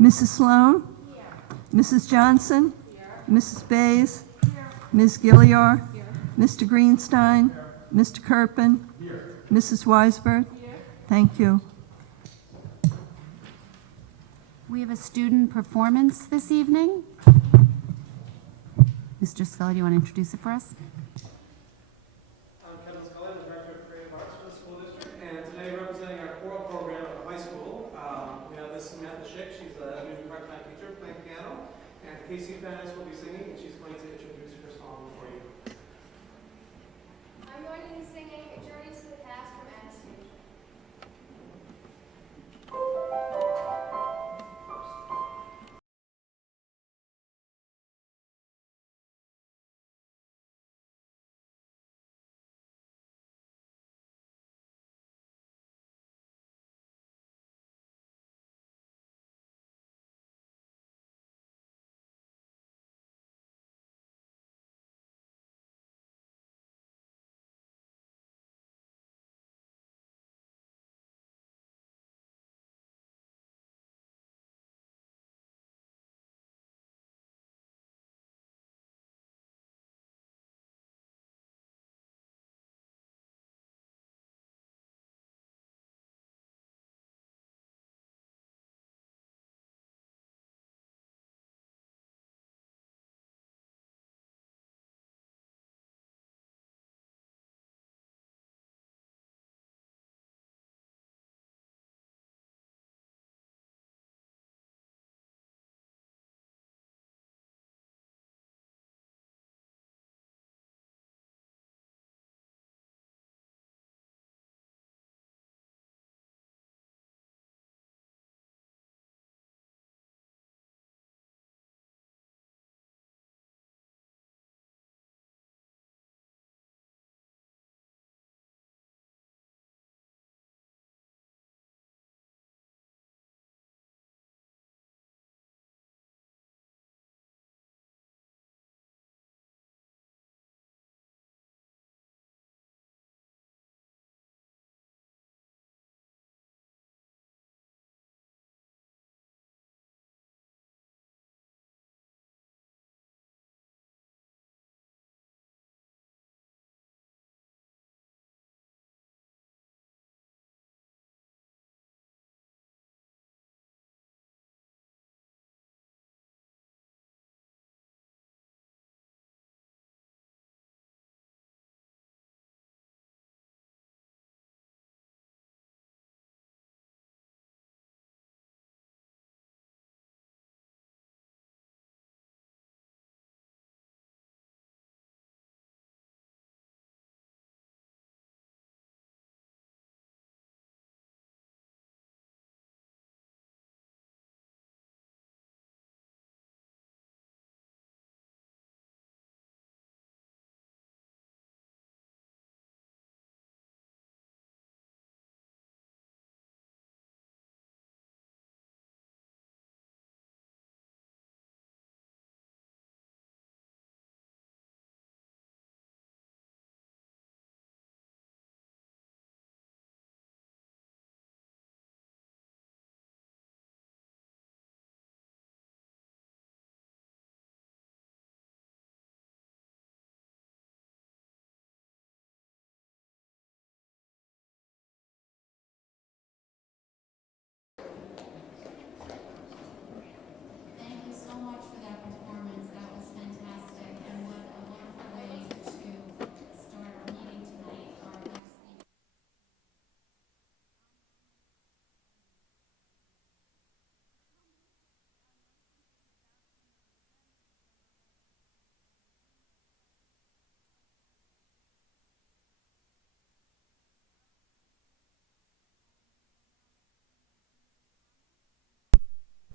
Mrs. Sloan? Here. Mrs. Johnson? Here. Mrs. Bays? Here. Ms. Gilliar? Here. Mr. Greenstein? Here. Mr. Kirpin? Here. Mrs. Weisberg? Here. Thank you. We have a student performance this evening. Mr. Scully, do you want to introduce it for us? I'm Kevin Scully, the Director of Creative Arts for the school district, and today representing our choral program at the high school, we have Miss Samantha Schick. She's a new part-time teacher playing piano, and Casey Fennis will be singing, and she's going to introduce her song for you. I'm going to be singing Journey to the Past from Anastasia.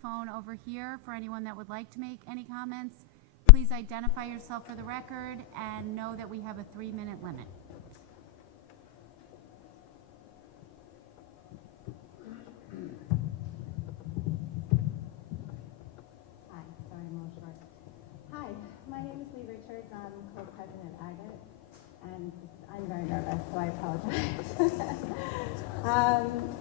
microphone over here for anyone that would like to make any comments. Please identify yourself for the record and know that we have a 3-minute limit. Hi, sorry I'm a little short. Hi, my name is Lee Richards. I'm co-president of Agate, and I'm very nervous, so I apologize.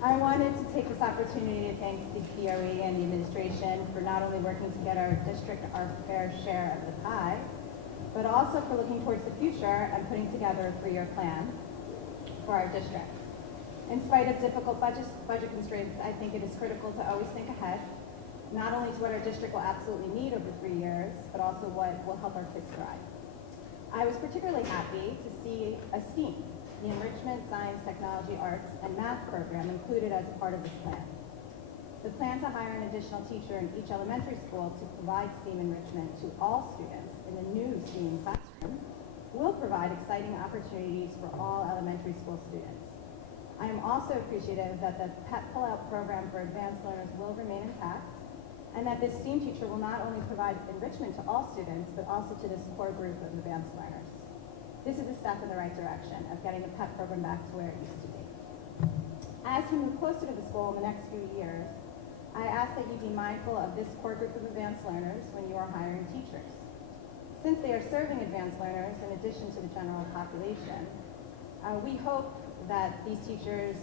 I wanted to take this opportunity to thank the BOE and the administration for not only working to get our district our fair share of the pie, but also for looking towards the future and putting together a 3-year plan for our district. In spite of difficult budget constraints, I think it is critical to always think ahead, not only to what our district will absolutely need over 3 years, but also what will help our kids thrive. I was particularly happy to see a STEAM, the Enrichment, Science, Technology, Arts, and Math program included as a part of this plan. The plan to hire an additional teacher in each elementary school to provide STEAM enrichment to all students in the new STEAM classroom will provide exciting opportunities for all elementary school students. I am also appreciative that the PEP Pull-Out program for advanced learners will remain intact, and that this STEAM teacher will not only provide enrichment to all students, but also to this core group of advanced learners. This is a step in the right direction of getting the PEP program back to where it used to be. As we move closer to this goal in the next few years, I ask that you be mindful of this core group of advanced learners when you are hiring teachers. Since they are serving advanced learners in addition to the general population, we hope that these teachers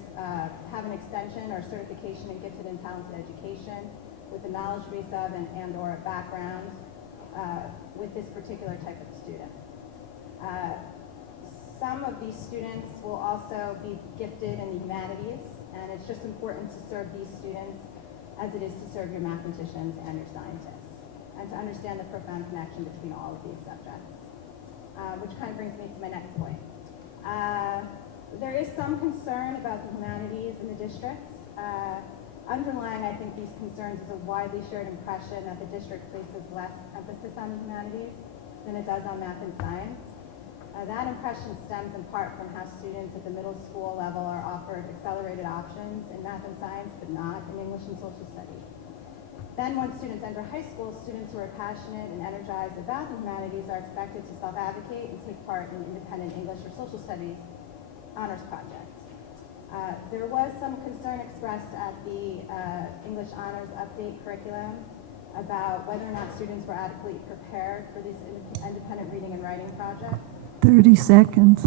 have an extension or certification in gifted and talented education with a knowledge base of and or a background with this particular type of student. Some of these students will also be gifted in the humanities, and it's just important to serve these students as it is to serve your mathematicians and your scientists, and to understand the profound connection between all of these subjects. Which kind of brings me to my next point. There is some concern about the humanities in the district. Underlying, I think, these concerns is a widely shared impression that the district places less emphasis on the humanities than it does on math and science. That impression stems in part from how students at the middle school level are offered accelerated options in math and science, but not in English and social studies. Then when students enter high school, students who are passionate and energized about the humanities are expected to self-advocate and take part in independent English or social studies honors projects. There was some concern expressed at the English honors update curriculum about whether or not students were adequately prepared for this independent reading and writing project. 30 seconds.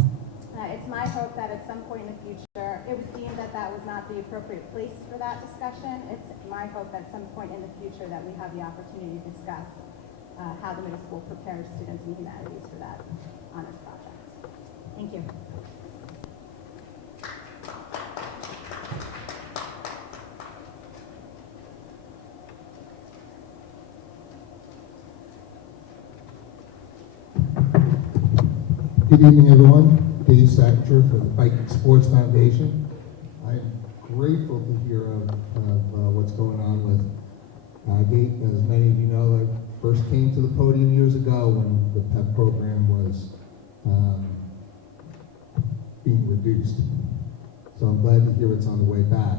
It's my hope that at some point in the future, it was deemed that that was not the appropriate place for that discussion. It's my hope that at some point in the future that we have the opportunity to discuss how the middle school prepares students in humanities for that honors project. Thank you. Good evening, everyone. Dave Satcher for the Viking Sports Foundation. I'm grateful to hear of what's going on with Agate. As many of you know, I first came to the podium years ago when the PEP program was being reduced. So I'm glad to hear it's on the way back.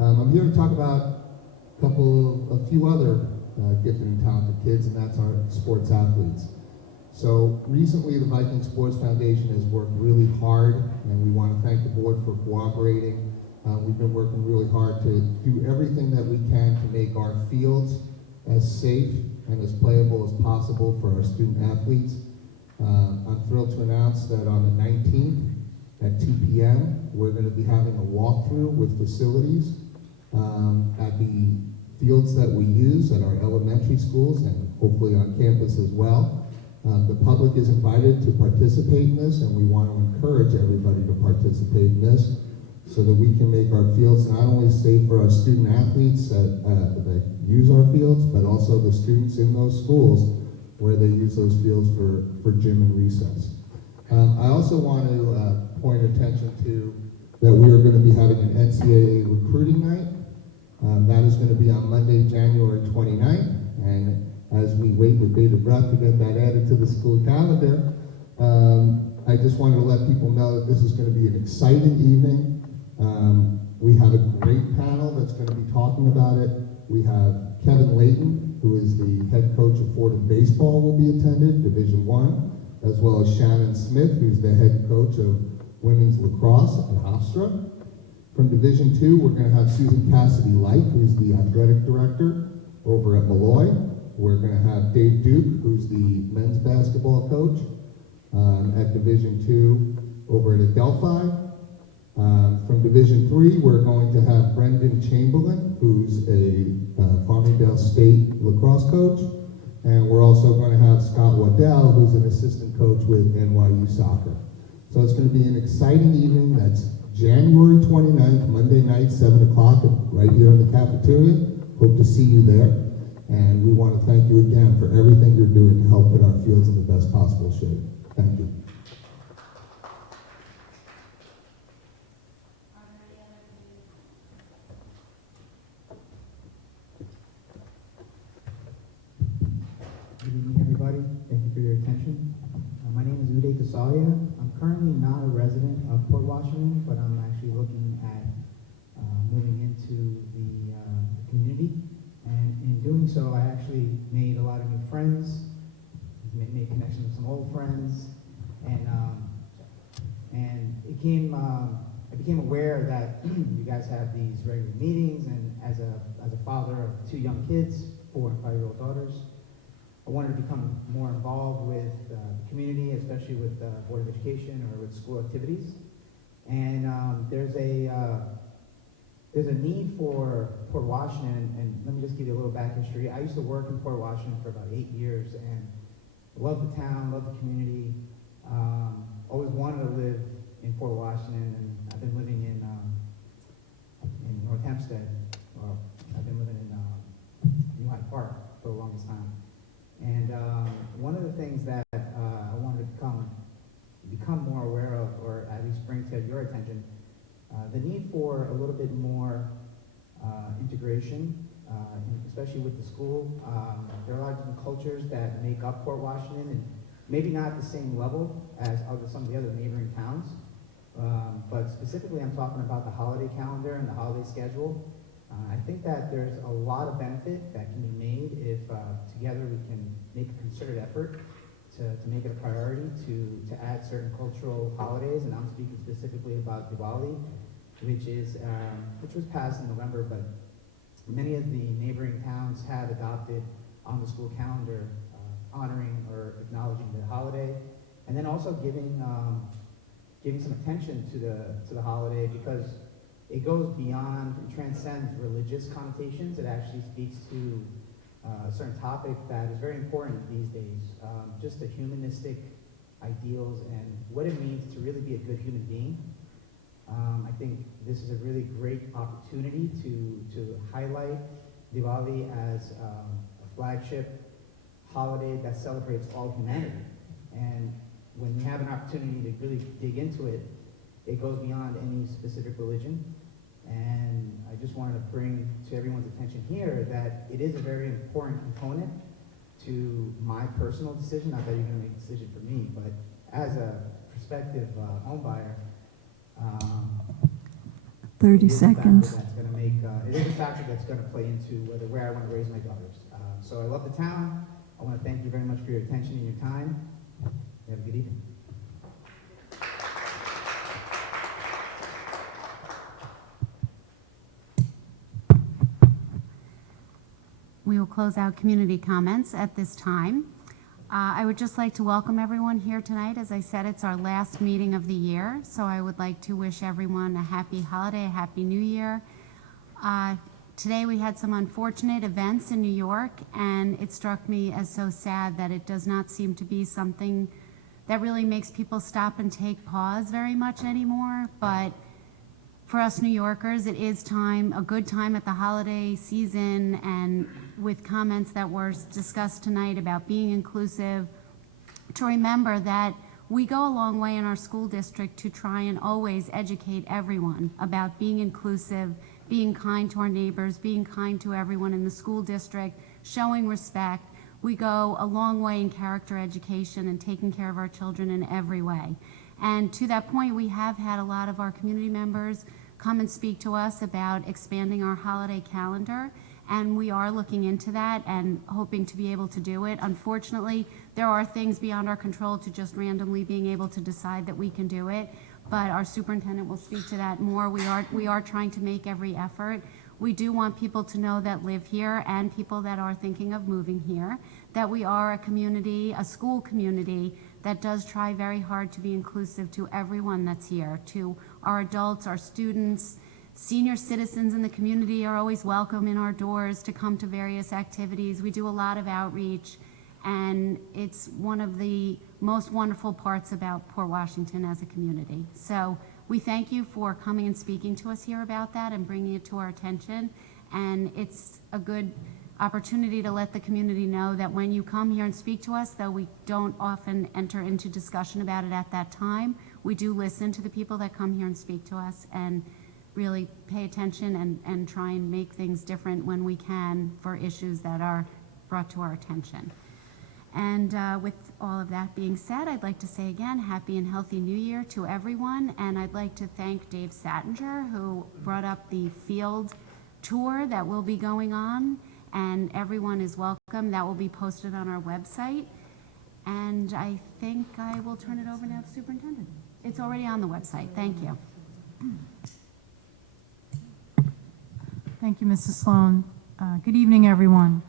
I'm here to talk about a few other gifted and talented kids, and that's our sports athletes. So recently, the Viking Sports Foundation has worked really hard, and we want to thank the board for cooperating. We've been working really hard to do everything that we can to make our fields as safe and as playable as possible for our student athletes. I'm thrilled to announce that on the 19th at 2 p.m., we're going to be having a walkthrough with facilities at the fields that we use at our elementary schools and hopefully on campus as well. The public is invited to participate in this, and we want to encourage everybody to participate in this so that we can make our fields not only safe for our student athletes that use our fields, but also the students in those schools where they use those fields for gym and recess. I also want to point attention to that we are going to be having an Ncaa recruiting night. That is going to be on Monday, January 29th, and as we wait with bated breath to get that added to the school calendar, I just wanted to let people know that this is going to be an exciting evening. We have a great panel that's going to be talking about it. we have Kevin Layton, who is the head coach of Fordham Baseball, will be attended, Division I, as well as Shannon Smith, who's the head coach of women's lacrosse at Hofstra. From Division II, we're going to have Susan Cassidy Light, who's the athletic director over at Malloy. We're going to have Dave Duke, who's the men's basketball coach at Division II over at Adelphi. From Division III, we're going to have Brendan Chamberlain, who's a Farmingdale State lacrosse coach. And we're also going to have Scott Waddell, who's an assistant coach with NYU Soccer. So it's going to be an exciting evening. That's January 29th, Monday night, 7 o'clock, right here in the cafeteria. Hope to see you there. And we want to thank you again for everything you're doing to help put our fields in the best possible shape. Thank you. Good evening, everybody. Thank you for your attention. My name is Uday Kasalia. I'm currently not a resident of Port Washington, but I'm actually looking at moving into the community. And in doing so, I actually made a lot of new friends, made connections with some old friends, and I became aware that you guys have these regular meetings, and as a father of 2 young kids, 4 and 5-year-old daughters, I wanted to become more involved with the community, especially with the Board of Education or with school activities. And there's a need for Port Washington, and let me just give you a little back history. I used to work in Port Washington for about 8 years, and love the town, love the community. Always wanted to live in Port Washington, and I've been living in North Hempstead. Well, I've been living in New Hyde Park for the longest time. And one of the things that I wanted to become more aware of, or at least bring to your attention, the need for a little bit more integration, especially with the school. There are a lot of different cultures that make up Port Washington, and maybe not at the same level as some of the other neighboring towns. But specifically, I'm talking about the holiday calendar and the holiday schedule. I think that there's a lot of benefit that can be made if together we can make a concerted effort to make it a priority to add certain cultural holidays, and I'm speaking specifically about Diwali, which was passed in November, but many of the neighboring towns have adopted on the school calendar honoring or acknowledging the holiday, and then also giving some attention to the holiday, because it goes beyond and transcends religious connotations. It actually speaks to a certain topic that is very important these days, just the humanistic ideals and what it means to really be a good human being. I think this is a really great opportunity to highlight Diwali as a flagship holiday that celebrates all humanity. And when you have an opportunity to really dig into it, it goes beyond any specific religion. And I just wanted to bring to everyone's attention here that it is a very important component to my personal decision. Not that you're going to make a decision for me, but as a prospective home buyer, 30 seconds. It is a factor that's going to play into where I want to raise my daughters. So I love the town. I want to thank you very much for your attention and your time. Have a good evening. We will close out community comments at this time. I would just like to welcome everyone here tonight. As I said, it's our last meeting of the year, so I would like to wish everyone a happy holiday, a happy new year. Today we had some unfortunate events in New York, and it struck me as so sad that it does not seem to be something that really makes people stop and take pause very much anymore. But for us New Yorkers, it is a good time at the holiday season, and with comments that were discussed tonight about being inclusive, to remember that we go a long way in our school district to try and always educate everyone about being inclusive, being kind to our neighbors, being kind to everyone in the school district, showing respect. We go a long way in character education and taking care of our children in every way. And to that point, we have had a lot of our community members come and speak to us about expanding our holiday calendar. and we are looking into that and hoping to be able to do it. Unfortunately, there are things beyond our control to just randomly being able to decide that we can do it, but our superintendent will speak to that more. We are trying to make every effort. We do want people to know that live here and people that are thinking of moving here, that we are a community, a school community that does try very hard to be inclusive to everyone that's here, to our adults, our students. Senior citizens in the community are always welcome in our doors to come to various activities. We do a lot of outreach, and it's one of the most wonderful parts about Port Washington as a community. So we thank you for coming and speaking to us here about that and bringing it to our attention. And it's a good opportunity to let the community know that when you come here and speak to us, though we don't often enter into discussion about it at that time, we do listen to the people that come here and speak to us and really pay attention and try and make things different when we can for issues that are brought to our attention. And with all of that being said, I'd like to say again, happy and healthy New Year to everyone. And I'd like to thank Dave Sattinger, who brought up the field tour that will be going on. And everyone is welcome. That will be posted on our website. And I think I will turn it over now to the superintendent. It's already on the website. Thank you. Thank you, Mrs. Sloan. Good evening, everyone.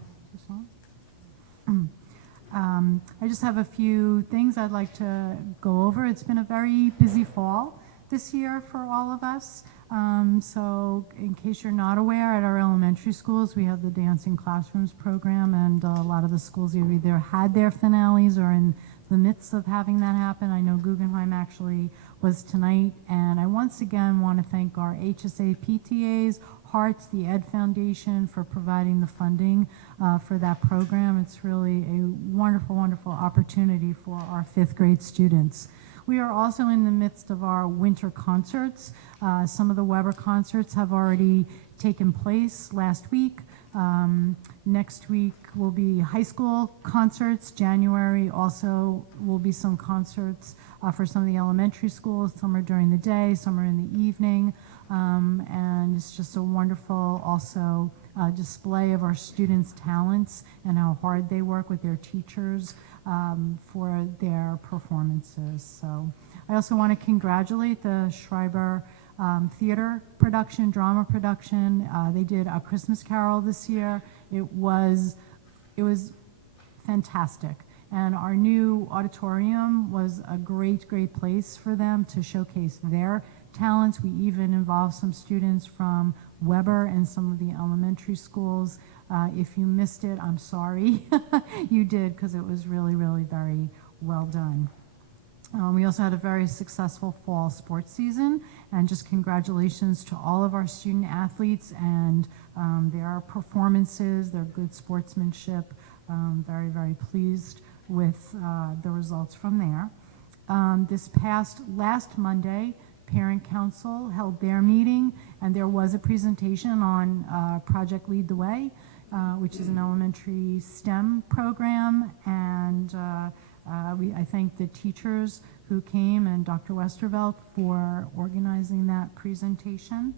I just have a few things I'd like to go over. It's been a very busy fall this year for all of us. So in case you're not aware, at our elementary schools, we have the Dancing Classrooms program, and a lot of the schools have either had their finales or in the midst of having that happen. I know Guggenheim actually was tonight, and I once again want to thank our HSA PTAs, Hearts, the Ed Foundation for providing the funding for that program. It's really a wonderful, wonderful opportunity for our 5th grade students. We are also in the midst of our winter concerts. Some of the Weber concerts have already taken place last week. Next week will be high school concerts. January also will be some concerts for some of the elementary schools. Some are during the day, some are in the evening. And it's just a wonderful also display of our students' talents and how hard they work with their teachers for their performances. So I also want to congratulate the Schreiber theater production, drama production. They did A Christmas Carol this year. It was fantastic. And our new auditorium was a great, great place for them to showcase their talents. We even involved some students from Weber and some of the elementary schools. If you missed it, I'm sorry. You did, because it was really, really very well done. We also had a very successful fall sports season, and just congratulations to all of our student athletes and their performances, their good sportsmanship. Very, very pleased with the results from there. Last Monday, Parent Council held their meeting, and there was a presentation on Project Lead the Way, which is an elementary STEM program, and I thank the teachers who came and Dr. Westervelt for organizing that presentation.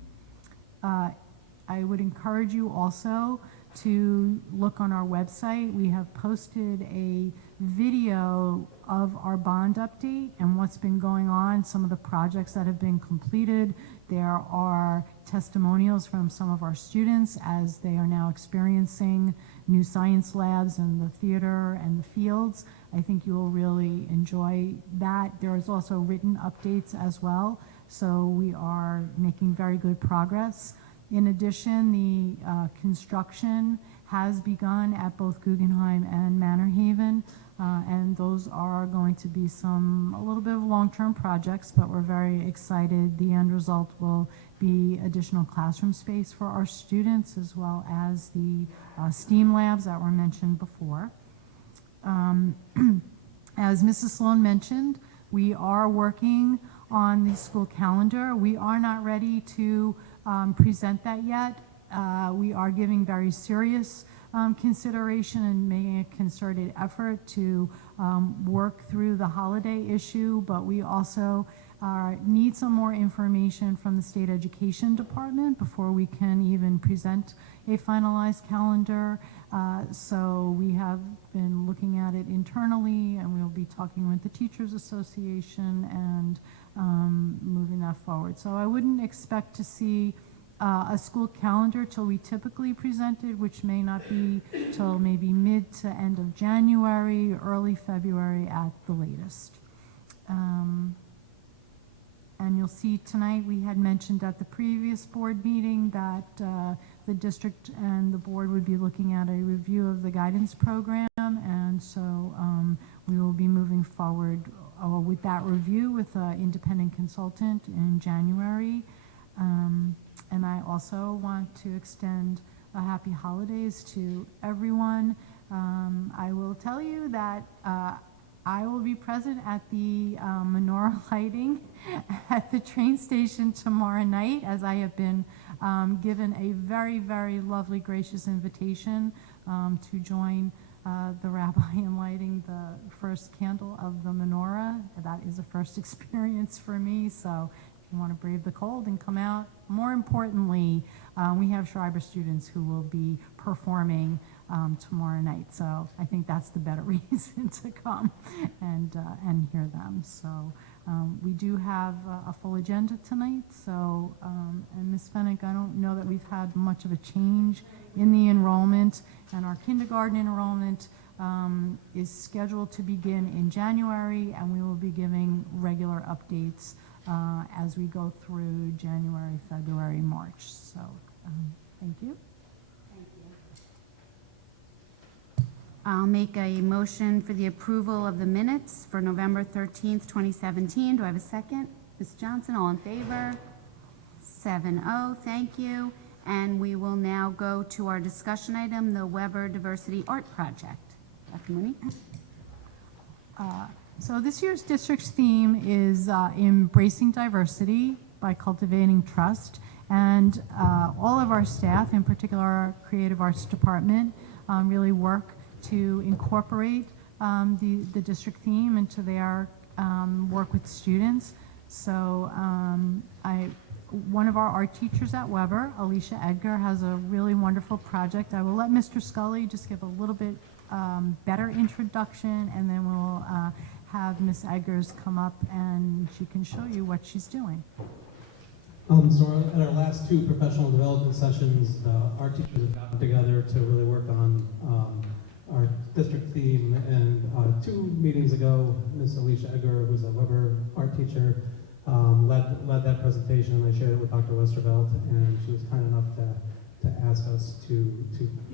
I would encourage you also to look on our website. We have posted a video of our bond update and what's been going on, some of the projects that have been completed. There are testimonials from some of our students as they are now experiencing new science labs in the theater and the fields. I think you will really enjoy that. There is also written updates as well, so we are making very good progress. In addition, the construction has begun at both Guggenheim and Manor Haven, and those are going to be a little bit of long-term projects, but we're very excited. The end result will be additional classroom space for our students, as well as the STEAM labs that were mentioned before. As Mrs. Sloan mentioned, we are working on the school calendar. We are not ready to present that yet. We are giving very serious consideration and making a concerted effort to work through the holiday issue, but we also need some more information from the State Education Department before we can even present a finalized calendar. So we have been looking at it internally, and we'll be talking with the Teachers Association and moving that forward. So I wouldn't expect to see a school calendar till we typically present it, which may not be till maybe mid to end of January, early February at the latest. And you'll see tonight, we had mentioned at the previous board meeting that the district and the board would be looking at a review of the guidance program, and so we will be moving forward with that review with an independent consultant in January. And I also want to extend a happy holidays to everyone. I will tell you that I will be present at the menorah lighting at the train station tomorrow night, as I have been given a very, very lovely, gracious invitation to join the rabbi in lighting the first candle of the menorah. That is a first experience for me, so if you want to brave the cold and come out. More importantly, we have Schreiber students who will be performing tomorrow night, so I think that's the better reason to come and hear them. So we do have a full agenda tonight. So and Ms. Fennick, I don't know that we've had much of a change in the enrollment, and our kindergarten enrollment is scheduled to begin in January, and we will be giving regular updates as we go through January, February, March. So thank you. I'll make a motion for the approval of the minutes for November 13th, 2017. Do I have a second? Ms. Johnson, all in favor? 7-0, thank you. And we will now go to our discussion item, the Weber Diversity Art Project. Dr. Mooney? So this year's district's theme is Embracing Diversity by Cultivating Trust. And all of our staff, in particular our Creative Arts Department, really work to incorporate the district theme into their work with students. So one of our art teachers at Weber, Alicia Edgar, has a really wonderful project. I will let Mr. Scully just give a little bit better introduction, and then we'll have Ms. Eggers come up and she can show you what she's doing. So at our last two professional development sessions, our teachers have gotten together to really work on our district theme, and 2 meetings ago, Ms. Alicia Edgar, who's a Weber art teacher, led that presentation. I shared it with Dr. Westervelt, and she was kind enough to ask us to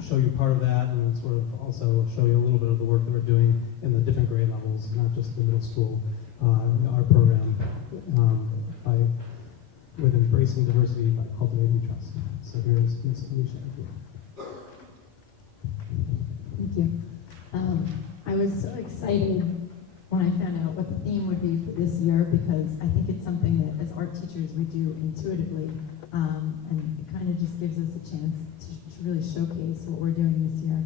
show you part of that, and sort of also show you a little bit of the work that we're doing in the different grade levels, not just the middle school, our program, with Embracing Diversity by Cultivating Trust. So here's Ms. Alicia Edgar. Thank you. I was so excited when I found out what the theme would be for this year, because I think it's something that as art teachers we do intuitively, and it kind of just gives us a chance to really showcase what we're doing this year.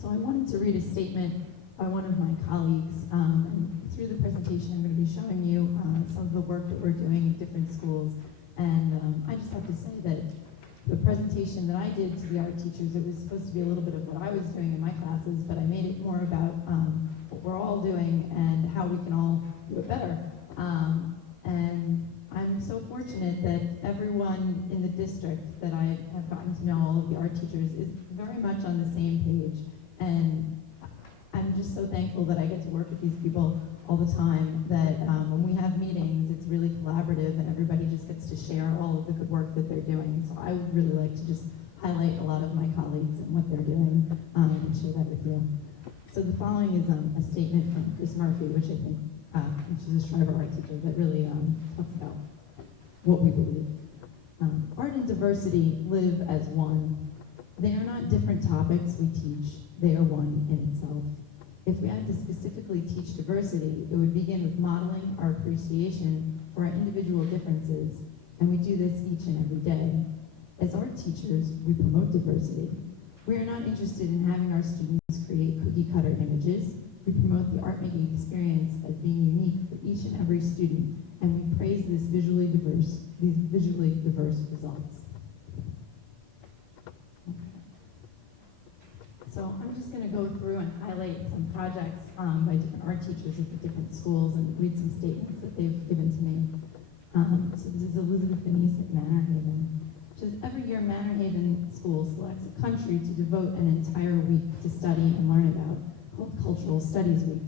So I wanted to read a statement by one of my colleagues, and through the presentation I'm going to be showing you some of the work that we're doing in different schools. And I just have to say that the presentation that I did to the art teachers, it was supposed to be a little bit of what I was doing in my classes, but I made it more about what we're all doing and how we can all do it better. And I'm so fortunate that everyone in the district that I have gotten to know, all of the art teachers, is very much on the same page. And I'm just so thankful that I get to work with these people all the time, that when we have meetings, it's really collaborative and everybody just gets to share all of the good work that they're doing. So I would really like to just highlight a lot of my colleagues and what they're doing and share that with you. So the following is a statement from Chris Murphy, which I think, she's a Schreiber art teacher, that really talks about what we believe. Art and diversity live as one. They are not different topics we teach, they are one in itself. If we had to specifically teach diversity, it would begin with modeling our appreciation for our individual differences, and we do this each and every day. As art teachers, we promote diversity. We are not interested in having our students create cookie-cutter images. We promote the art-making experience as being unique for each and every student, and we praise these visually diverse results. So I'm just going to go through and highlight some projects by different art teachers at the different schools and read some statements that they've given to me. So this is Elizabeth Denise at Manor Haven. She says, every year Manor Haven School selects a country to devote an entire week to study and learn about, called Cultural Studies Week.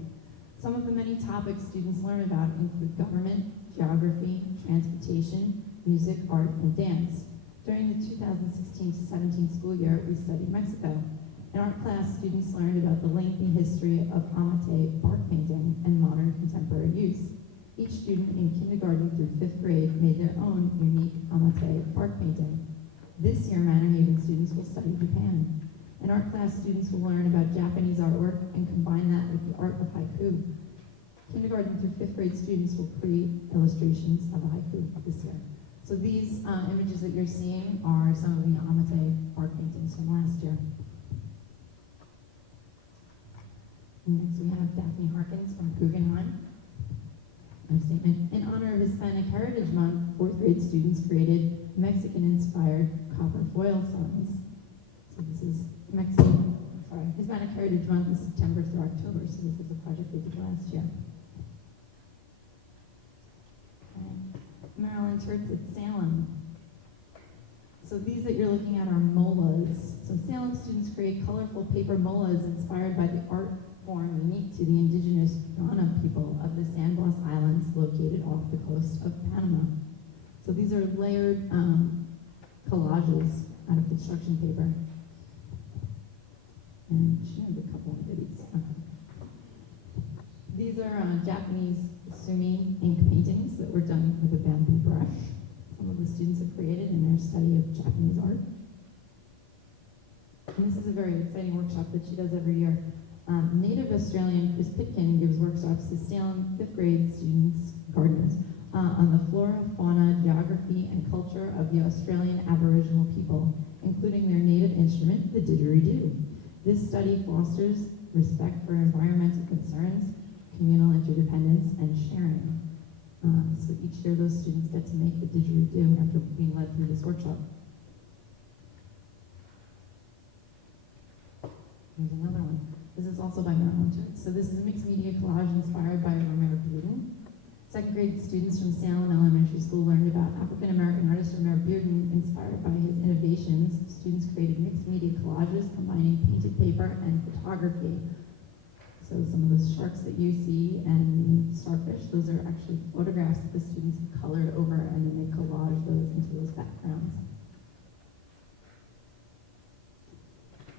Some of the many topics students learn about include government, geography, transportation, music, art, and dance. During the 2016-17 school year, we studied Mexico. In art class, students learned about the lengthy history of Ncaa bark painting and modern contemporary use. Each student in kindergarten through 5th grade made their own unique Ncaa bark painting. This year, Manor Haven students will study Japan. In art class, students will learn about Japanese artwork and combine that with the art of haiku. Kindergarten through 5th grade students will create illustrations of haiku this year. So these images that you're seeing are some of the Ncaa bark paintings from last year. Next we have Daphne Harkins from Guggenheim. Her statement, in honor of Hispanic Heritage Month, 4th grade students created Mexican-inspired copper foil signs. So this is Hispanic Heritage Month is September through October, so this is a project they did last year. Marilyn Turtz at Salem. So these that you're looking at are molas. So Salem students create colorful paper molas inspired by the art form unique to the indigenous Ncaa people of the San Blas Islands located off the coast of Panama. So these are layered collages out of construction paper. And she has a couple of goodies. These are Japanese sumi ink paintings that were done with a bamboo brush. Some of the students have created in their study of Japanese art. And this is a very exciting workshop that she does every year. Native Australian Chris Pitkin gives workshops to Salem 5th grade students, gardeners, on the flora, fauna, geography, and culture of the Australian Aboriginal people, including their native instrument, the didgeridoo. This study fosters respect for environmental concerns, communal interdependence, and sharing. So each year those students get to make the didgeridoo after being led through this workshop. Here's another one. This is also by Marilyn Turtz. So this is a mixed media collage inspired by Romare Bearden. 2nd grade students from Salem Elementary School learned about African-American artist Romare Bearden. Inspired by his innovations, students created mixed media collages combining painted paper and photography. So some of those sharks that you see and starfish, those are actually photographs that the students have colored over, and then they collage those into those backgrounds.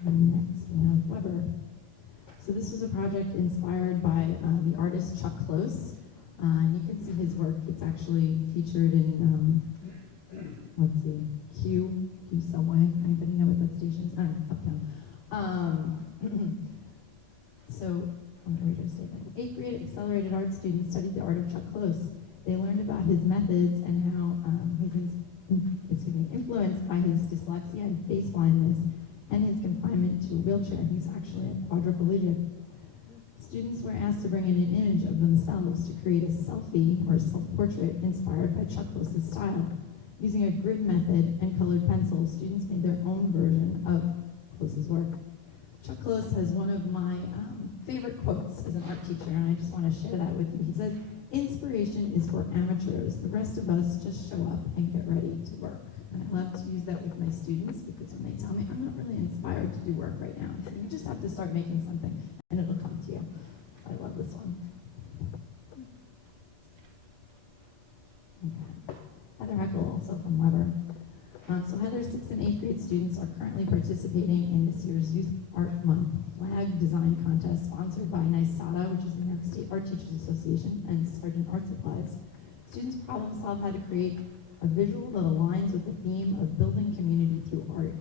And next we have Weber. So this was a project inspired by the artist Chuck Close. And you can see his work. It's actually featured in, let's see, Q Subway. Anybody know what that station is? Uptown. So, I'm going to read your statement. 8th grade accelerated art students studied the art of Chuck Close. They learned about his methods and how he's influenced by his dyslexia and face blindness and his confinement to a wheelchair. He's actually a quadriplegic. Students were asked to bring in an image of themselves to create a selfie or self-portrait inspired by Chuck Close's style. Using a grid method and colored pencils, students made their own version of Close's work. Chuck Close has one of my favorite quotes as an art teacher, and I just want to share that with you. He says, "Inspiration is for amateurs. The rest of us just show up and get ready to work." And I love to use that with my students because when they tell me, I'm not really inspired to do work right now, so you just have to start making something and it'll come to you. I love this one. Okay. Heather Heckel, also from Weber. So Heather's 6th and 8th grade students are currently participating in this year's Youth Art Month flag design contest sponsored by Ncaa, which is the New York State Art Teachers Association, and Sargent Art Supplies. Students problem solve how to create a visual that aligns with the theme of building community through art,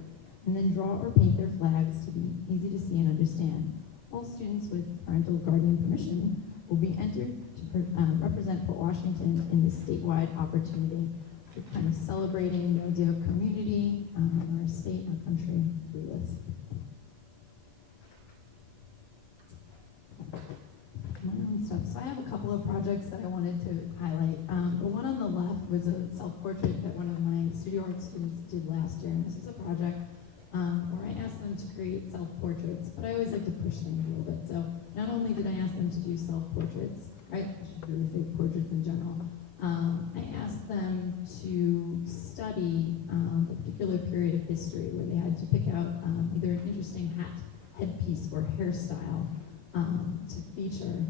and then draw or paint their flags to be easy to see and understand. All students with parental guardian permission will be entered to represent Port Washington in this statewide opportunity. We're kind of celebrating the idea of community, our state, our country through this. So I have a couple of projects that I wanted to highlight. The one on the left was a self-portrait that one of my studio art students did last year. And this is a project where I asked them to create self-portraits, but I always like to push things a little bit. So not only did I ask them to do self-portraits, right? I should really say portraits in general. I asked them to study a particular period of history where they had to pick out either an interesting headpiece or hairstyle to feature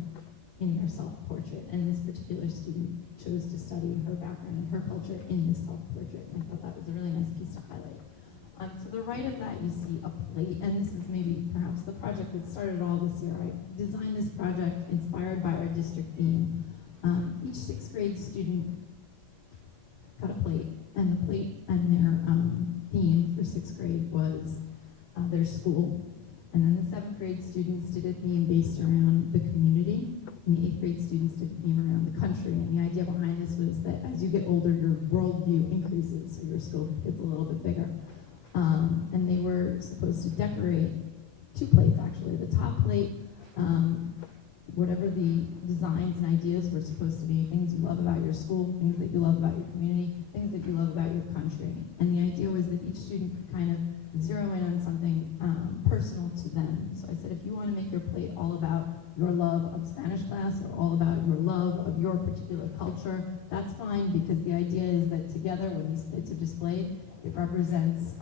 in their self-portrait. And this particular student chose to study her background and her culture in this self-portrait. And I thought that was a really nice piece to highlight. To the right of that, you see a plate, and this is maybe perhaps the project that started all this year. I designed this project inspired by our district theme. Each sixth grade student got a plate, and the plate and their theme for sixth grade was their school. And then the seventh grade students did a theme based around the community, and the eighth grade students did a theme around the country. And the idea behind this was that as you get older, your worldview increases, so your scope gets a little bit bigger. And they were supposed to decorate two plates, actually. The top plate, whatever the designs and ideas were supposed to be, things you love about your school, things that you love about your community, things that you love about your country. And the idea was that each student could kind of zero in on something personal to them. So I said, if you want to make your plate all about your love of Spanish class or all about your love of your particular culture, that's fine, because the idea is that together, when these plates are displayed, it represents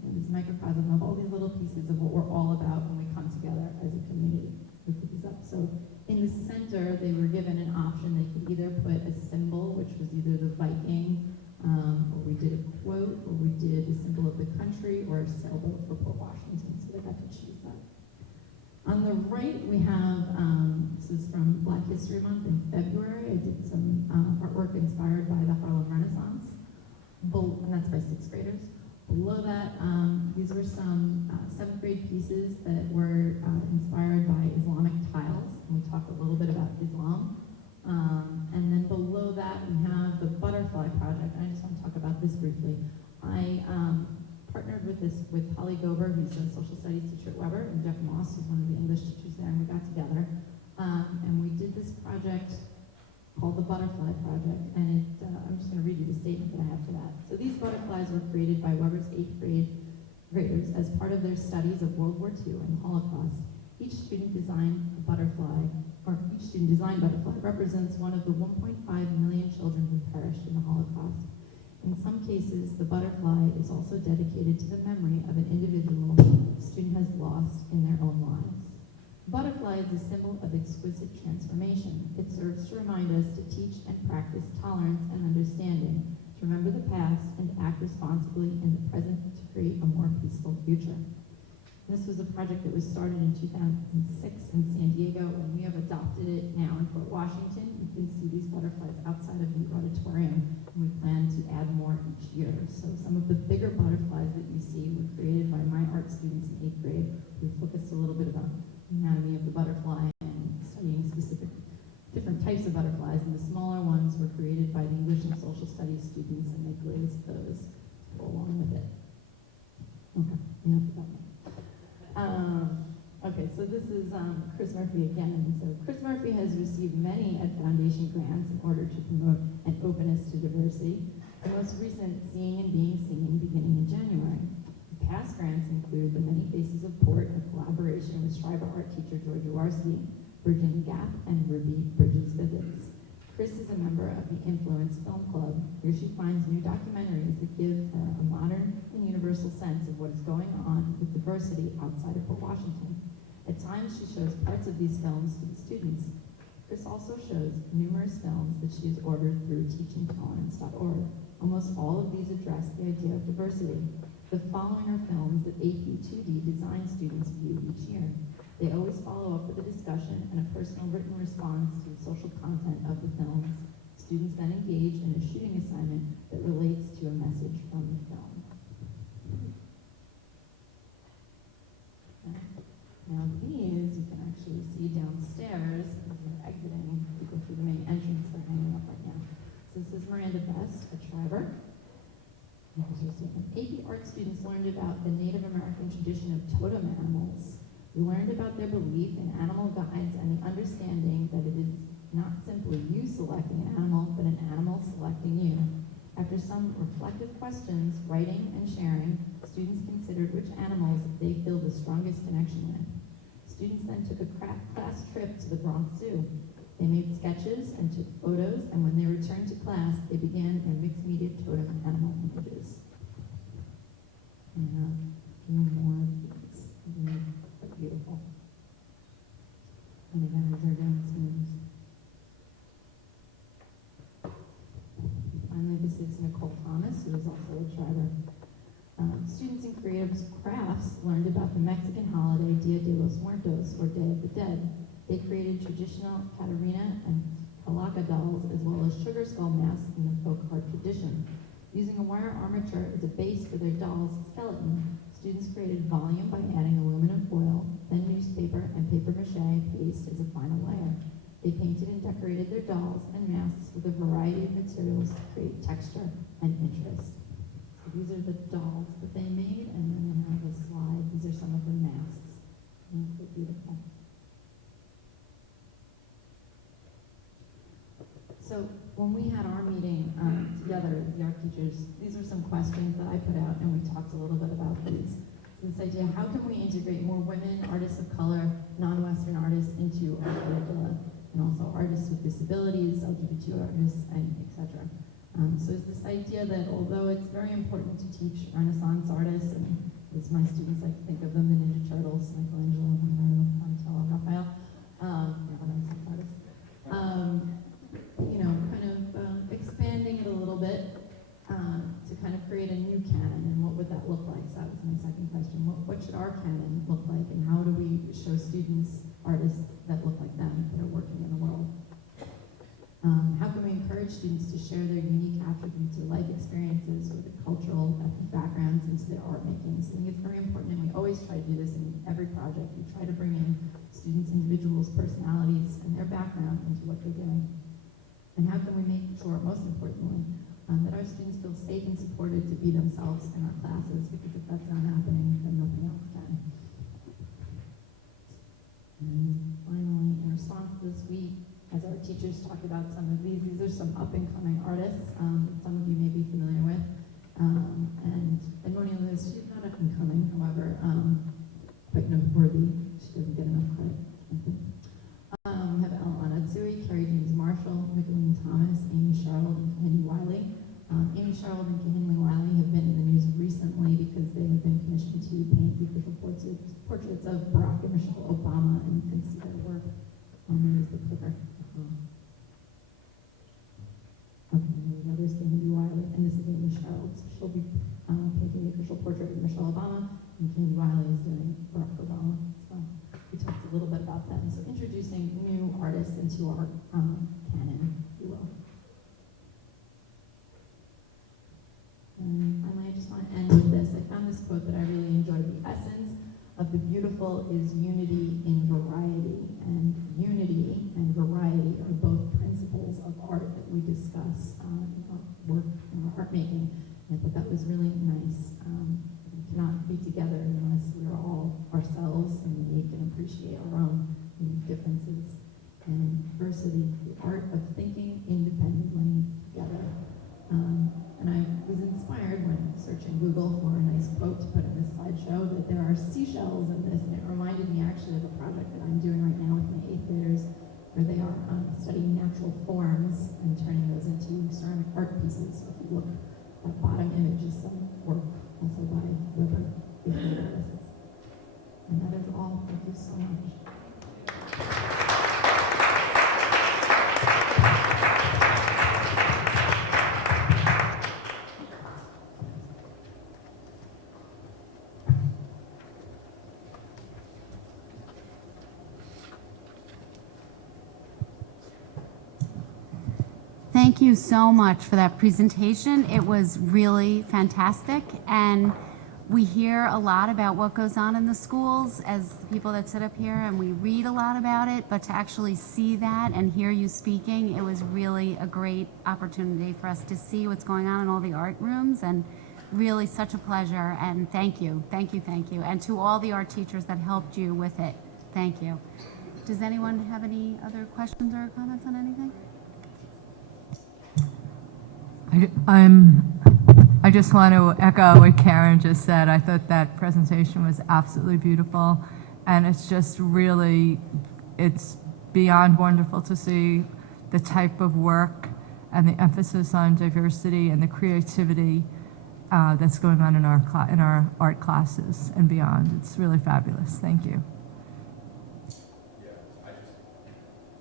this microcosm of all these little pieces of what we're all about when we come together as a community. We put these up. So in the center, they were given an option. They could either put a symbol, which was either the Viking, or we did a quote, or we did a symbol of the country, or a sailboat for Port Washington. So they got to choose that. On the right, we have, this is from Black History Month in February. I did some artwork inspired by the Harlem Renaissance, and that's by sixth graders. Below that, these were some seventh grade pieces that were inspired by Islamic tiles, and we talked a little bit about Islam. And then below that, we have the butterfly project, and I just want to talk about this briefly. I partnered with Holly Gober, who's a social studies teacher at Weber, and Jeff Moss, who's one of the English teachers there, and we got together. And we did this project called the Butterfly Project, and I'm just going to read you the statement that I have for that. So these butterflies were created by Weber's 8th grade graders as part of their studies of World War II and the Holocaust. Each student designed butterfly represents one of the 1.5 million children who perished in the Holocaust. In some cases, the butterfly is also dedicated to the memory of an individual the student has lost in their own lives. Butterfly is a symbol of exquisite transformation. It serves to remind us to teach and practice tolerance and understanding, to remember the past and to act responsibly in the present to create a more peaceful future. This was a project that was started in 2006 in San Diego, and we have adopted it now in Fort Washington. You can see these butterflies outside of the auditorium, and we plan to add more each year. So some of the bigger butterflies that you see were created by my art students in 8th grade. We focused a little bit about anatomy of the butterfly and studying specific different types of butterflies, and the smaller ones were created by the English and social studies students, and they glazed those to go along with it. Okay, enough about that. Okay, so this is Chris Murphy again. And so Chris Murphy has received many Ed Foundation grants in order to promote an openness to diversity. The most recent, Seeing and Being Seen, beginning in January. Past grants include the Many Faces of Port, a collaboration with Schreiber art teacher Georgia Warsky, Bridging the Gap, and Ruby Bridges Visits. Chris is a member of the Influence Film Club. Here she finds new documentaries that give her a modern and universal sense of what is going on with diversity outside of Port Washington. At times, she shows parts of these films to the students. Chris also shows numerous films that she has ordered through teachingtolerance.org. Almost all of these address the idea of diversity. The following are films that AP2D design students view each year. They always follow up with a discussion and a personal written response to the social content of the films. Students then engage in a shooting assignment that relates to a message from the film. Now these you can actually see downstairs as you're exiting. You go through the main entrance, they're hanging up right now. So this is Miranda Best at Schreiber. AP art students learned about the Native American tradition of totem animals. We learned about their belief in animal guides and the understanding that it is some reflective questions, writing and sharing, students considered which animals they feel the strongest connection with. Students then took a class trip to the Bronx Zoo. They made sketches and took photos, and when they returned to class, they began their mixed media totem animal images. I have a few more of these. They're beautiful. And again, these are downstairs. Finally, this is Nicole Thomas, who is also a charter. Students in creative crafts learned about the Mexican holiday Dia de los Muertos, or Day of the Dead. They created traditional Catarina and Calaca dolls, as well as sugar skull masks in the folk art tradition. Using a wire armature as a base for their doll's skeleton, students created volume by adding aluminum foil, then newspaper and paper mache paste as a final layer. They painted and decorated their dolls and masks with a variety of materials to create texture and interest. So these are the dolls that they made, and then I have a slide. These are some of the masks. They're beautiful. So when we had our meeting together, the art teachers, these are some questions that I put out, and we talked a little bit about these. So this idea, how can we integrate more women, artists of color, non-Western artists into our curricula, and also artists with disabilities, LGBT artists, and etc. So it's this idea that although it's very important to teach Renaissance artists, and as my students like to think of them, the Ninja Turtles, Michelangelo, Leonardo, Donatello, Raphael, Renaissance artists, expanding it a little bit to kind of create a new canon, and what would that look like? So that was my second question. What should our canon look like, and how do we show students artists that look like them that are working in the world? How can we encourage students to share their unique attributes or life experiences or the cultural ethnic backgrounds into their art making? So I think it's very important, and we always try to do this in every project. We try to bring in students' individuals' personalities and their background into what they're doing. And how can we make sure, most importantly, that our students feel safe and supported to be themselves in our classes, because if that's not happening, then nothing else can. And finally, in response to this week, as our teachers talked about some of these are some up-and-coming artists that some of you may be familiar with. And Monia Lewis, she's not up-and-coming, however, quite noteworthy. She doesn't get enough credit, I think. We have Alana Tsui, Carrie James Marshall, Micheline Thomas, Amy Sherrill, and Kahinley Wiley. Amy Sherrill and Kahinley Wiley have been in the news recently because they have been commissioned to paint the official portraits of Barack and Michelle Obama, and you can see their work. There's the clicker. Okay, there's Kahinley Wiley, and this is Amy Sherrill. So she'll be painting the official portrait of Michelle Obama, and Kahinley Wiley is doing Barack Obama. So we talked a little bit about that. And so introducing new artists into our canon, if you will. And finally, I just want to end with this. I found this quote that I really enjoyed. The essence of the beautiful is unity in variety. And unity and variety are both principles of art that we discuss in our work, in our art making. And I thought that was really nice. We cannot be together unless we are all ourselves and unique and appreciate our own unique differences. And diversity, the art of thinking independently together. And I was inspired when searching Google for a nice quote to put in this slideshow that there are seashells in this, and it reminded me actually of a project that I'm doing right now with my 8th graders, where they are studying natural forms and turning those into ceramic art pieces. So if you look, that bottom image is some work also by Weber, the artists. And that is all. Thank you so much. Thank you so much for that presentation. It was really fantastic, and we hear a lot about what goes on in the schools as the people that sit up here, and we read a lot about it, but to actually see that and hear you speaking, it was really a great opportunity for us to see what's going on in all the art rooms, and really such a pleasure, and thank you, thank you, thank you. And to all the art teachers that helped you with it, thank you. Does anyone have any other questions or comments on anything? I'm I just want to echo what Karen just said. I thought that presentation was absolutely beautiful, and it's just really, it's beyond wonderful to see the type of work and the emphasis on diversity and the creativity that's going on in our art classes and beyond. It's really fabulous. Thank you.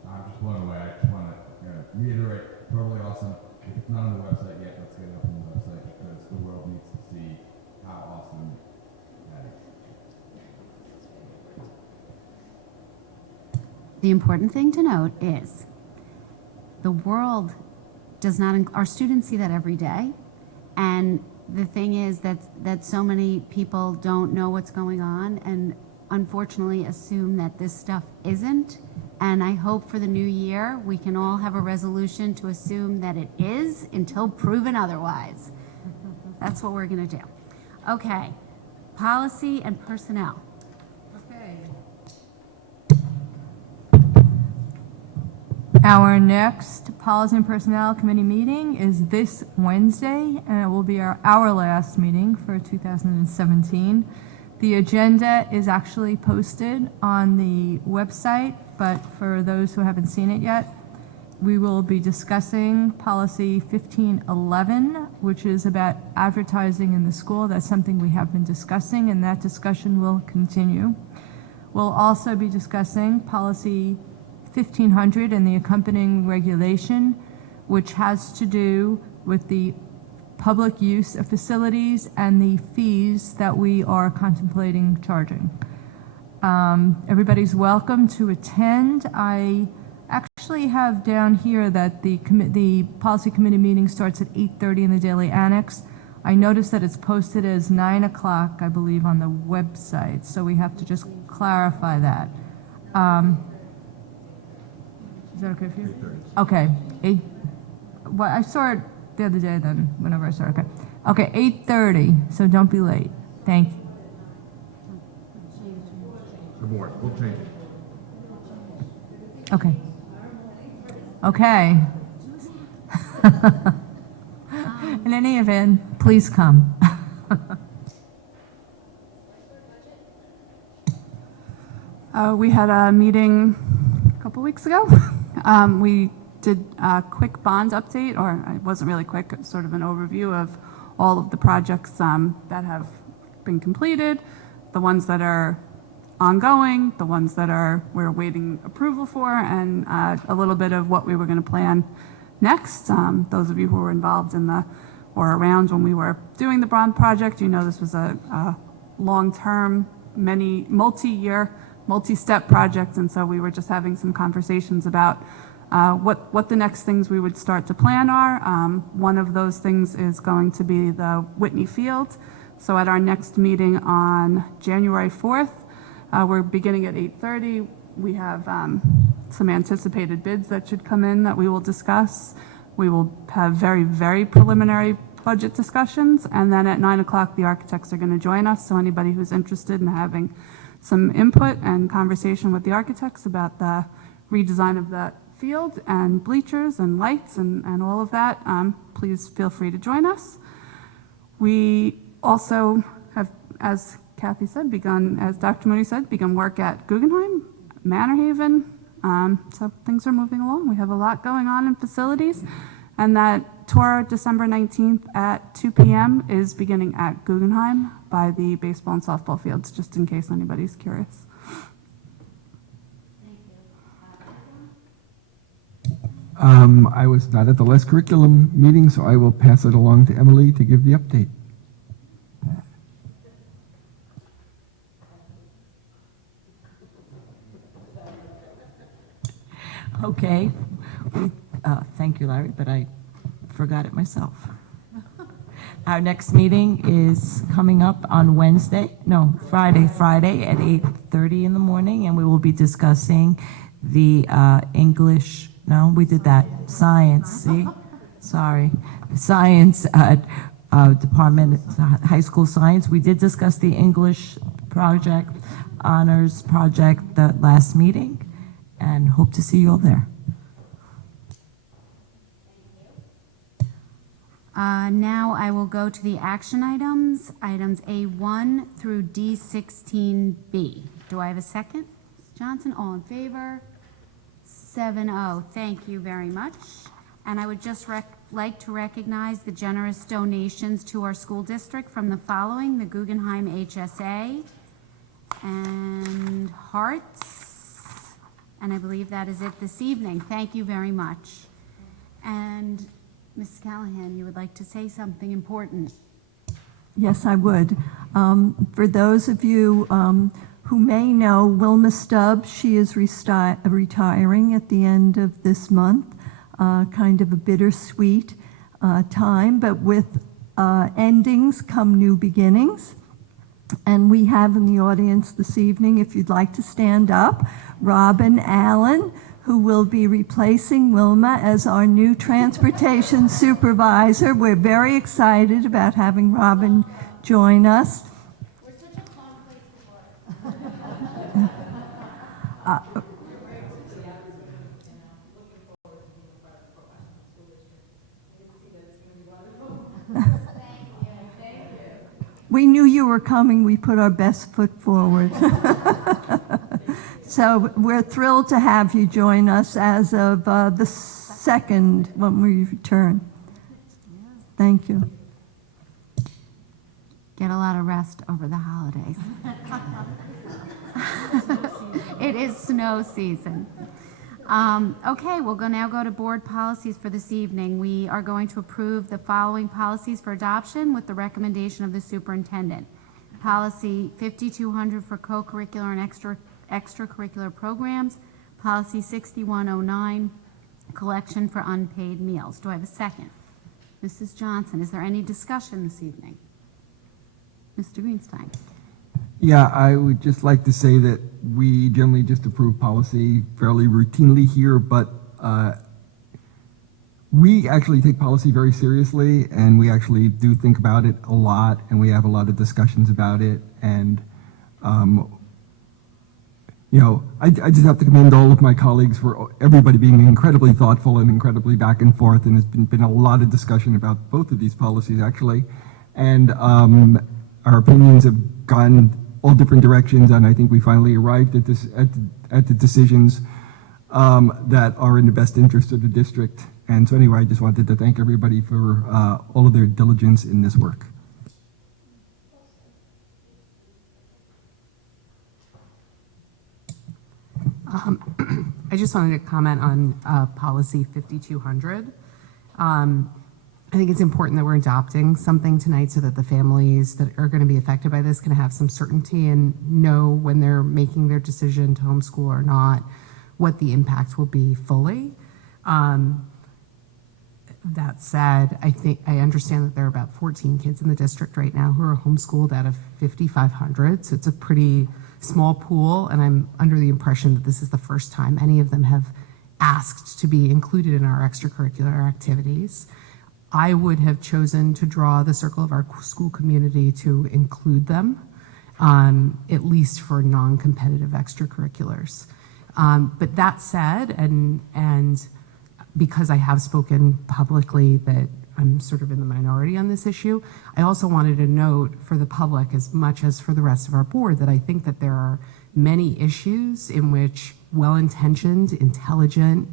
I'm just blown away. I just want to reiterate, totally awesome. If it's not on the website yet, let's get it up on the website because the world needs to see how awesome that is. The important thing to note is the world does not, our students see that every day. And the thing is that so many people don't know what's going on and unfortunately assume that this stuff isn't. And I hope for the new year, we can all have a resolution to assume that it is until proven otherwise. That's what we're going to do. Okay, policy and personnel. Okay. Our next Policy and Personnel Committee meeting is this Wednesday, and it will be our last meeting for 2017. The agenda is actually posted on the website, but for those who haven't seen it yet, we will be discussing Policy 1511, which is about advertising in the school. That's something we have been discussing, and that discussion will continue. We'll also be discussing Policy 1500 and the accompanying regulation, which has to do with the public use of facilities and the fees that we are contemplating charging. Everybody's welcome to attend. I actually have down here that the Policy Committee meeting starts at 8:30 in the Daily Annex. I noticed that it's posted as 9 o'clock, I believe, on the website, so we have to just clarify that. Is that okay for you? 8:30. Okay. Well, I saw it the other day then, whenever I saw it. Okay, 8:30, so don't be late. Thank you. The board, we'll change it. Okay. Okay. In any event, please come. We had a meeting a couple weeks ago. We did a quick bond update, or it wasn't really quick, it was sort of an overview of all of the projects that have been completed, the ones that are ongoing, the ones that we're awaiting approval for, and a little bit of what we were going to plan next. Those of you who were involved in or around when we were doing the bond project, you know this was a long-term, multi-year, multi-step project, and so we were just having some conversations about what the next things we would start to plan are. One of those things is going to be the Whitney Field. So at our next meeting on January 4th, we're beginning at 8:30. We have some anticipated bids that should come in that we will discuss. We will have very, very preliminary budget discussions, and then at 9 o'clock the architects are going to join us. So anybody who's interested in having some input and conversation with the architects about the redesign of that field and bleachers and lights and all of that, please feel free to join us. We also have, as Kathy said, as Dr. Mooney said, begun work at Guggenheim, Manor Haven. So things are moving along. We have a lot going on in facilities. And that tour December 19th at 2 p.m. is beginning at Guggenheim by the baseball and softball fields, just in case anybody's curious. I was not at the last curriculum meeting, so I will pass it along to Emily to give the update. Okay. Thank you, Larry, but I forgot it myself. Our next meeting is coming up on Friday at 8:30 in the morning, and we will be discussing the English, no, we did that, science, see? Sorry. Science department, high school science. We did discuss the English project, honors project, the last meeting, and hope to see you all there. Now I will go to the action items, items A1 through D16B. Do I have a second? Ms. Johnson, all in favor? 7-0. Thank you very much. And I would just like to recognize the generous donations to our school district from the following: the Guggenheim HSA and Hearts. And I believe that is it this evening. Thank you very much. And Ms. Callahan, you would like to say something important? Yes, I would. For those of you who may know Wilma Stubbs, she is retiring at the end of this month. Kind of a bittersweet time, but with endings come new beginnings. And we have in the audience this evening, if you'd like to stand up, Robin Allen, who will be replacing Wilma as our new transportation supervisor. We're very excited about having Robin join us. We're such a calm place to work. We knew you were coming. We put our best foot forward. So we're thrilled to have you join us as of the 2nd when we return. Thank you. Get a lot of rest over the holidays. It is snow season. Okay, we'll now go to board policies for this evening. We are going to approve the following policies for adoption with the recommendation of the superintendent. Policy 5200 for co-curricular and extracurricular programs. Policy 6109, collection for unpaid meals. Do I have a second? Mrs. Johnson, is there any discussion this evening? Mr. Greenstein. Yeah, I would just like to say that we generally just approve policy fairly routinely here, but we actually take policy very seriously, and we actually do think about it a lot, and we have a lot of discussions about it. And you know, I just have to commend all of my colleagues for everybody being incredibly thoughtful and incredibly back and forth, and there's been a lot of discussion about both of these policies actually, and our opinions have gone all different directions, and I think we finally arrived at this at the decisions that are in the best interest of the district. And so anyway, I just wanted to thank everybody for all of their diligence in this work. I just wanted to comment on policy 5200. I think it's important that we're adopting something tonight so that the families that are going to be affected by this can have some certainty and know when they're making their decision to homeschool or not, what the impact will be fully. That said, I understand that there are about 14 kids in the district right now who are homeschooled out of 5,500, so it's a pretty small pool, and I'm under the impression that this is the first time any of them have asked to be included in our extracurricular activities. I would have chosen to draw the circle of our school community to include them, at least for non-competitive extracurriculars. But that said, and because I have spoken publicly that I'm sort of in the minority on this issue, I also wanted to note for the public as much as for the rest of our board that I think that there are many issues in which well-intentioned, intelligent,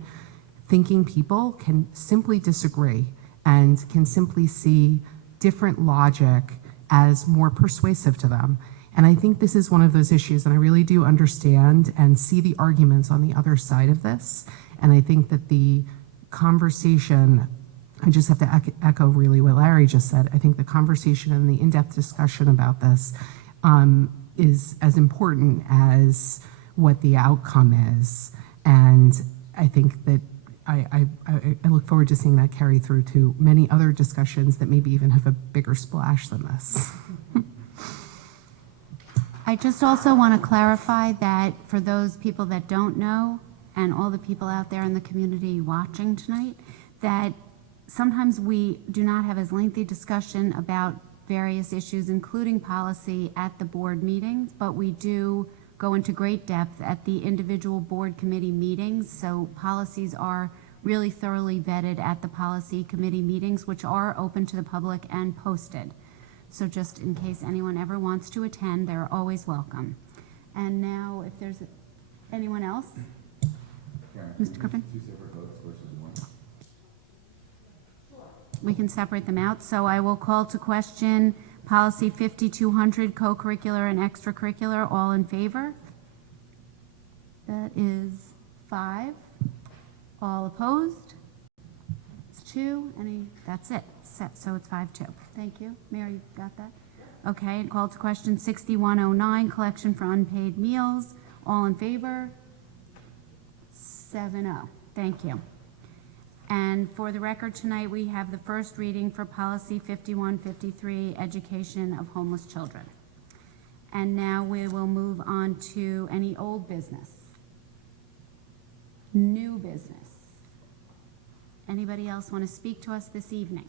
thinking people can simply disagree and can simply see different logic as more persuasive to them. And I think this is one of those issues, and I really do understand and see the arguments on the other side of this. And I think that the conversation, I just have to echo really what Larry just said, I think the conversation and the in-depth discussion about this is as important as what the outcome is. And I think that I look forward to seeing that carry through to many other discussions that maybe even have a bigger splash than this. I just also want to clarify that for those people that don't know, and all the people out there in the community watching tonight, that sometimes we do not have as lengthy discussion about various issues, including policy, at the board meetings, but we do go into great depth at the individual board committee meetings. So policies are really thoroughly vetted at the policy committee meetings, which are open to the public and posted. So just in case anyone ever wants to attend, they're always welcome. And now, if there's anyone else? Mr. Crippen? Two separate votes versus one. We can separate them out. So I will call to question policy 5200, co-curricular and extracurricular. All in favor? That is 5. All opposed? It's 2. That's it. So it's 5-2. Thank you. Mary, you got that? Okay, and call to question 6109, collection for unpaid meals. All in favor? 7-0. Thank you. And for the record tonight, we have the first reading for policy 5153, education of homeless children. And now we will move on to any old business. New business. Anybody else want to speak to us this evening?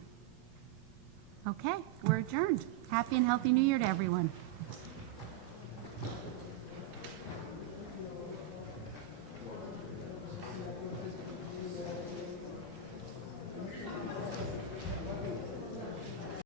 Okay, we're adjourned. Happy and healthy New Year to everyone.